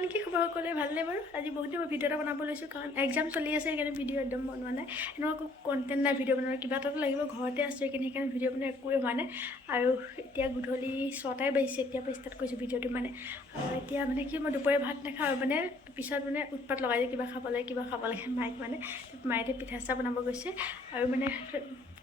কাৰণ কি খবৰ সকলোৱে ভালনে বাৰু আজি বহুত দিন ভিডিঅ' এটা বনাব লৈছোঁ কাৰণ এক্সাম চলি আছে সেইকাৰণে ভিডিঅ' একদম বনোৱা নাই এনেকুৱা একো কণ্টেণ্ট নাই ভিডিঅ' বনোৱাৰ কিবা এটাতো লাগিব ঘৰতে আছোঁ কিন্তু সেইকাৰণে ভিডিঅ' বনোৱা একোৱে হোৱা নাই আৰু এতিয়া গধূলি 6টাই বাজিছে এতিয়া পৰা ষ্টাৰ্ট কৰিছোঁ ভিডিঅ'টো মানে আৰু এতিয়া মানে কি মই দুপৰীয়া ভাত নাখাওঁ আৰু মানে পিছত মানে উৎপাত লগাই যে কিবা খাব লাগে মাইক মানে মায়ে পিঠা চিঠা বনাব গৈছে আৰু মানে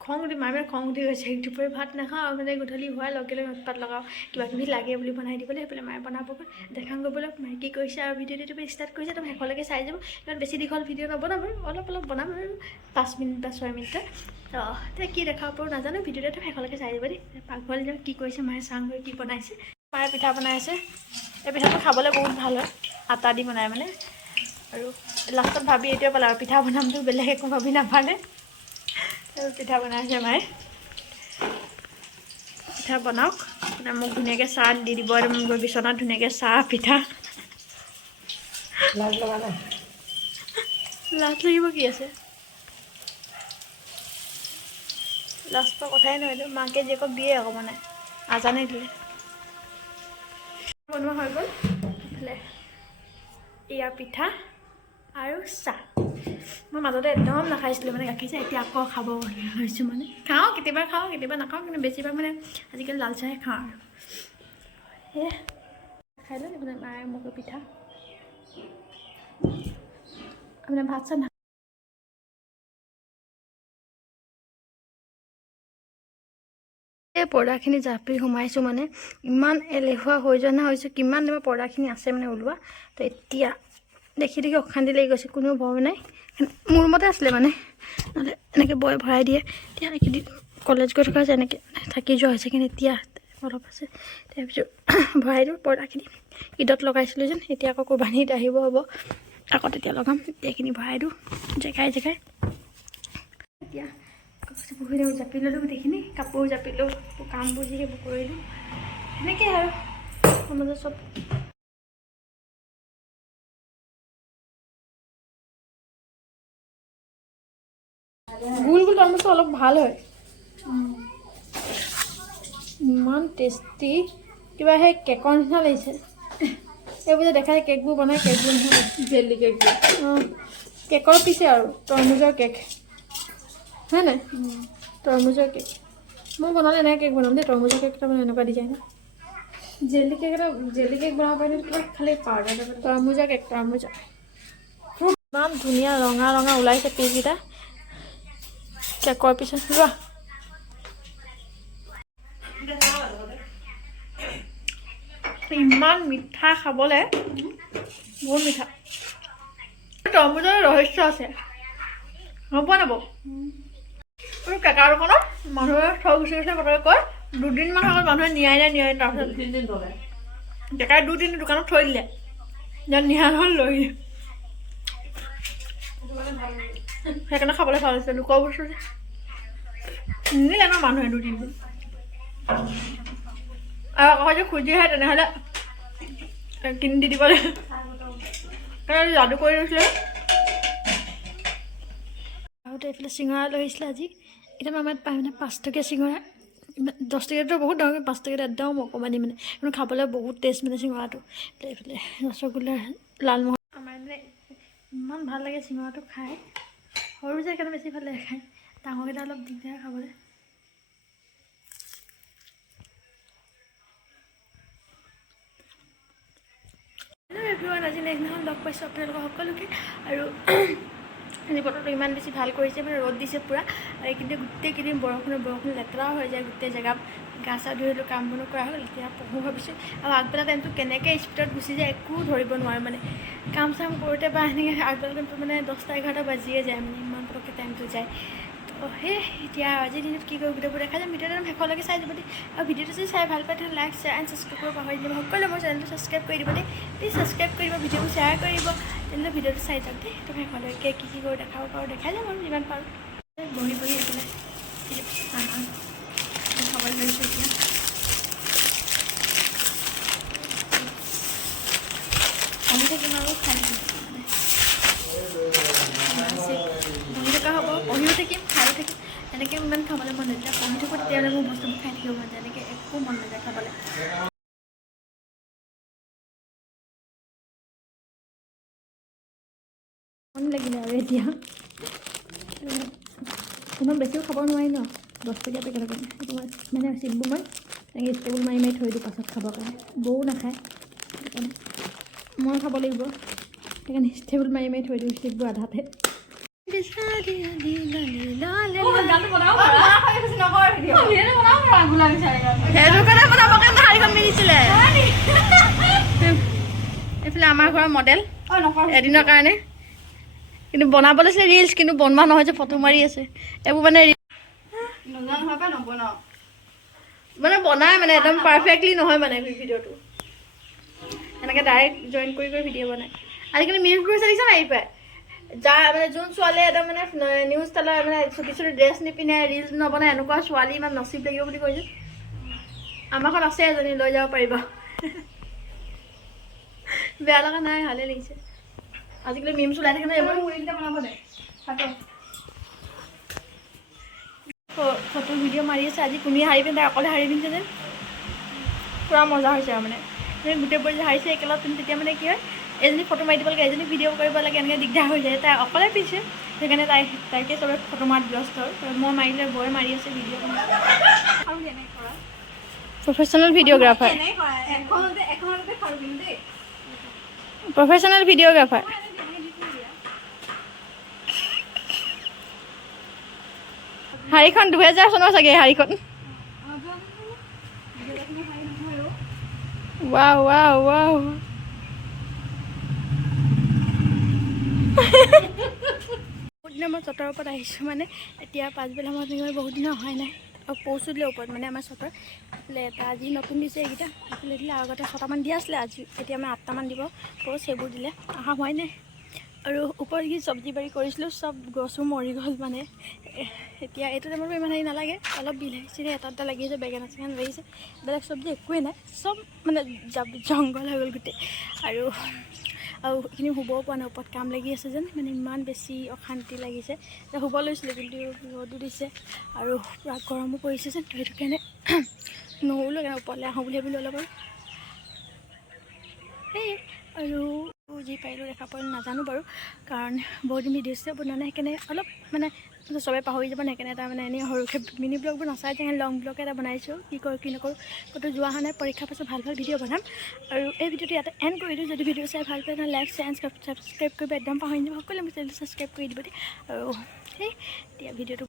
খং উঠি মায়ে খং উঠি গৈছে দুপৰীয়া ভাত নাখাওঁ আৰু মানে গধূলি হোৱাৰ লগে লগে উৎপাত লগাওঁ কিবা কিবি লাগে বুলি বনাই দিবলৈ সেইফালে মায়ে বনাবগৈ দেখাং গ'বলৈ মায়ে কি কৰিছে আৰু ভিডিঅ'টো ষ্টাৰ্ট কৰিছে তো শেষলৈকে চাই যাব ইমান বেছি দীঘল ভিডিঅ' নবনাম আৰু অলপ বনাম আৰু 5 মিনিট বা 6 মিনিটৰ তো এতিয়া কি দেখাব পাৰোঁ নাজানো ভিডিঅ'টো শেষলৈকে চাই যাব দেই পাকঘৰলৈ যাওঁ কি কৰিছে মায়ে চাংগৈ কি বনাইছে মায়ে পিঠা বনাইছে এই পিঠাটো খাবলৈ বহুত ভাল হয় আটা দি বনাই মানে আৰু লাষ্টত ভাবি এইটোৱে পালে আৰু পিঠা বনামতো বেলেগ একো ভাবি নাপালে আৰু পিঠা বনাইছে মায়ে পিঠা বনাওক মোক ধুনীয়াকৈ চাহ দি দিব আৰু মোৰ বিচনাত ধুনীয়াকৈ চাহ পিঠা লাজ লগা নাই লাজ লাগিব কি আছে লাষ্টৰ কথাই নহয় এইটো মাকে জীয়েকক দিয়ে আকৌ মানে আজানে দিলে বনোৱা হৈ গ'ল এইফালে এয়া পিঠা আৰু চাহ মই মাজতে একদম নাখাইছিলোঁ মানে গাখীৰ চাহ এতিয়া আকৌ খাব হৈছোঁ মানে খাওঁ কেতিয়াবা নাখাওঁ কিন্তু বেছিভাগ মানে আজিকালি লাল চাহে খাওঁ আৰু সেয়ে খাই লওঁ মানে মায়ে মোক পিঠা মানে ভাত চাত এই পৰ্দাখিনি জাপি সোমাইছোঁ মানে ইমান এলেহুৱা হৈ যোৱা হৈছোঁ কিমান দিনৰ পৰ্দাখিনি আছে মানে ওলোৱা তো এতিয়া দেখি অশান্তি লাগি গৈছে কোনো ভয় নাই মোৰ মতে আছিলে মানে নহ'লে এনেকৈ বয় ভৰাই দিয়ে এতিয়া এইকেইদিন কলেজ গৈ থকা হৈছে এনেকৈ থাকি যোৱা হৈছে কিন্তু এতিয়া অলপ আছে তাৰপিছত ভৰাই দিওঁ পৰ্দাখিনি ঈদত লগাইছিলোঁ যেন এতিয়া আকৌ কোৰবানীত আহিব হ'ব আকৌ তেতিয়া লগাম এইখিনি ভৰাই দিওঁ জেগাই এতিয়া পুহি দিওঁ জাপি ল'লোঁ গোটেইখিনি কাপোৰ জাপিলোঁ কামবোৰ যি সেইবোৰ কৰিলোঁ সেনেকৈ আৰু সমজে চব গোল তৰমুজটো অলপ ভাল হয় ইমান টেষ্টি কিবা সেই কেকৰ নিচিনা লাগিছে এইবোৰ যে দেখাই কেকবোৰ বনাই কেকবোৰ নিচিনা জেলি কেকবোৰ অঁ কেকৰ পিছে আৰু তৰমুজৰ কেক হয় নাই তৰমুজৰ কেক মই বনালে এনেকৈ কেক বনাম দেই তৰমুজৰ কেক এটা মানে এনেকুৱা ডিজাইন জেলি কেক বনাব পাৰিলে কিবা খালি পাউডাৰ তৰমুজৰ কেক ইমান ধুনীয়া ৰঙা ওলাইছে পিচকেইটা কেকৰ পিছত লোৱা ইমান মিঠা খাবলৈ বহুত মিঠা তৰমুজৰ ৰহস্য আছে গম পোৱা নাপাব কেকাৰ দোকানত মানুহে থৈ গুচি গৈছে কথাকে কয় 2 দিনমান আগত মানুহে নিয়াই নাই তাৰপিছত 3 দিন ধৰে কেকাই 2 দিন দোকানত থৈ দিলে যেন নিয়া হ'ল লৈ সেইকাৰণে খাবলৈ ভাল হৈছে লোকৰ বস্তু যে নিলে ন মানুহে 2 দিন আৰু আকৌ যে খুজি আহে তেনেহ'লে কিনি দি দিব লাগে যাদু কৰি দিছিলে আৰু এইফালে চিঙৰা লৈ আহিছিলে আজি এতিয়া আমাৰ পাই মানে 5 টকীয়া চিঙৰা 10 টকীয়াটো বহুত ডাঙৰ 5 টকীয়াটো একদম অকণমানি মানে কিন্তু খাবলৈ বহুত টেষ্ট মানে চিঙৰাটো এইফালে ৰসগোল্লা লালমোহন আমাৰ মানে ইমান ভাল লাগে চিঙৰাটো খাই সৰু যে সেইকাৰণে বেছি ভাল লাগে খাই ডাঙৰকেইটা অলপ দিগদাৰ খাবলৈ এভৰিৱান আজি নেক্সট লগ পাইছোঁ আপোনালোকৰ সকলোকে আৰু আজি বতৰটো ইমান বেছি ভাল কৰিছে মানে ৰ'দ দিছে পূৰা আৰু কিন্তু গোটেইকেইদিন বৰষুণ লেতেৰা হৈ যায় গোটেই জেগা গা চা ধুই হ'লেও কাম বনো কৰা হ'ল এতিয়া পঢ়োঁ ভাবিছোঁ আৰু আগবেলা টাইমটো কেনেকৈ স্পীডত গুচি যায় একো ধৰিব নোৱাৰোঁ মানে কাম চাম কৰোঁতে বা সেনেকৈ আগবেলা টাইমটো মানে 10টা 11টা বাজিয়ে যায় মানে ইমান পটককৈ টাইমটো যায় তো সেই এতিয়া আজিৰ দিনত কি কৰোঁ ভিডিঅ'বোৰ দেখা যায় ভিডিঅ'টো শেষলৈকে চাই যাব দেই আৰু ভিডিঅ'টো যদি চাই ভাল পায় তেতিয়াহ'লে লাইক শ্বেয়াৰ এণ্ড ছাবস্ক্ৰাইব কৰিব পাহৰি দিব সকলোৱে মোৰ চেনেলটো ছাবস্ক্ৰাইব কৰি দিব দেই প্লিজ ছাবস্ক্ৰাইব কৰিব ভিডিঅ'বোৰ শ্বেয়াৰ কৰিব তেনেহ'লে ভিডিঅ'টো চাই যাওক দেই তো শেষলৈকে কি কৰোঁ দেখাব পাৰোঁ দেখাই যাম আৰু যিমান পাৰোঁ বহি এইফালে খাবলৈ লৈছোঁ এতিয়া আহি থাকিম আৰু খাই বহি থকা হ'ব পঢ়িও থাকিম খাইও থাকিম এনেকৈ ইমান খাবলৈ মন নাযায় পঢ়ি থাকোঁ তেতিয়াহ'লে মোৰ বস্তুবোৰ খাই থাকিব মন যায় এনেকৈ একো মন নাযায় খাবলৈ মন লাগিলে আৰু এতিয়া ইমান বেছিও খাব নোৱাৰি ন 10 টকীয়া পেকেট কাৰণে সেইটো মানে চিপবোৰ মই এনেকৈ ষ্টেবুল মাৰি মাৰি থৈ দিওঁ পাছত খাবৰ কাৰণে বৌ নাখায় সেইকাৰণে মই খাব লাগিব সেইকাৰণে ষ্টেবুল মাৰি মাৰি থৈ দিওঁ চিপবোৰ আধাতে এইফালে আমাৰ ঘৰৰ মডেল এদিনৰ কাৰণে কিন্তু বনাব লৈছিলে ৰিলচ কিন্তু বনোৱা নহয় যে ফটো মাৰি আছে এইবোৰ মানে মানে বনাই মানে একদম পাৰফেক্টলি নহয় মানে ভিডিঅ'টো এনেকৈ ডাইৰেক্ট জইন কৰি ভিডিঅ' বনায় আজিকালি মিউজ কৰি চালিছে নাই পায় যাৰ মানে যোন ছোৱালীয়ে একদম মানে নিউজ ষ্টাইলৰ মানে চুটি চুটি ড্ৰেছ নিপিন্ধে ৰিলচ নবনায় এনেকুৱা ছোৱালী ইমান নচিব লাগিব বুলি কৈছে আমাৰ ঘৰত আছে এজনী লৈ যাব পাৰিব বেয়া লগা নাই ভালেই লাগিছে আজিকালি মিমছ ওলাই থাকে ন এইবোৰ ফটো ভিডিঅ' মাৰি আছে আজি কুমিয়ে হাৰি পিন্ধে অকলে হাৰি পিন্ধে যেন পূৰা মজা হৈছে আৰু মানে গোটেইবোৰ যে হাৰিছে একেলগ পিন্ধি তেতিয়া মানে কি হয় এজনী ফটো মাৰি দিব লাগে এজনী ভিডিঅ' কৰিব লাগে এনেকৈ দিগদাৰ হৈ যায় তাই অকলে পিছে সেইকাৰণে তাইকে চবে ফটো মাত ব্যস্ত মই মাৰিলে বয়ে মাৰি আছে video' professional videographer professional videographer শাড়ীখন 2000 চনৰ চাগে শাড়ীখন ৱাও ৱাও ৱাও বহুত দিনৰ মই চটৰ ওপৰত আহিছোঁ মানে এতিয়া পাছবেলা মই বহুত দিনৰ অহাই নাই আৰু পৌচো দিলে ওপৰত মানে আমাৰ চটৰ এইফালে এটা আজি নতুন দিছে এইকেইটা এইফালে দিলে আগতে 6টামান দিয়া আছিলে আজি এতিয়া আমাৰ 8টামান দিব পৌচ সেইবোৰ দিলে অহা হোৱাই নাই আৰু ওপৰত কি চব্জি বাৰী কৰিছিলোঁ চব গছো মৰি গ'ল মানে এতিয়া এইটো টাইমত ইমান হেৰি নালাগে অলপ বিলাহী এটা লাগি আছে বেঙেনা চেঙেনা লাগিছে বেলেগ চব্জি একোৱেই নাই চব মানে জংঘল হৈ গ'ল গোটেই আৰু এইখিনি শুবও পোৱা নাই ওপৰত কাম লাগি আছে যেন মানে ইমান বেছি অশান্তি লাগিছে এতিয়া শুব লৈছিলোঁ কিন্তু ৰ'দো দিছে আৰু পূৰা গৰমো পৰিছে যেন সেইটো কাৰণে নহ'লো ওপৰলৈ আহোঁ বুলি ভাবিলোঁ অলপ সেই আৰু যি পাৰিলোঁ দেখা পালোঁ নাজানো বাৰু কাৰণ বহুত দিন ভিডিঅ' বনোৱা নাই সেইকাৰণে অলপ মানে চবে পাহৰি যাব নাই সেইকাৰণে এটা মানে এনেই সৰুকৈ মিনি ব্লগবোৰ নাচাই যে লং ব্লগ এটা বনাইছোঁ কি কৰোঁ কি নকৰোঁ ক'তো যোৱা হোৱা নাই পৰীক্ষাৰ পাছত ভাল ভিডিঅ' বনাম আৰু এই ভিডিঅ'টো ইয়াতে এণ্ড কৰি দিওঁ যদি ভিডিঅ' চাই ভাল পায় তেনে লাইক শ্বেয়াৰ ছাবস্ক্ৰাইব কৰিব একদম পাহৰি যাব সকলোৱে মোৰ চেনেলটো ছাবস্ক্ৰাইব কৰি দিব দেই আৰু সেই এতিয়া ভিডিঅ'টো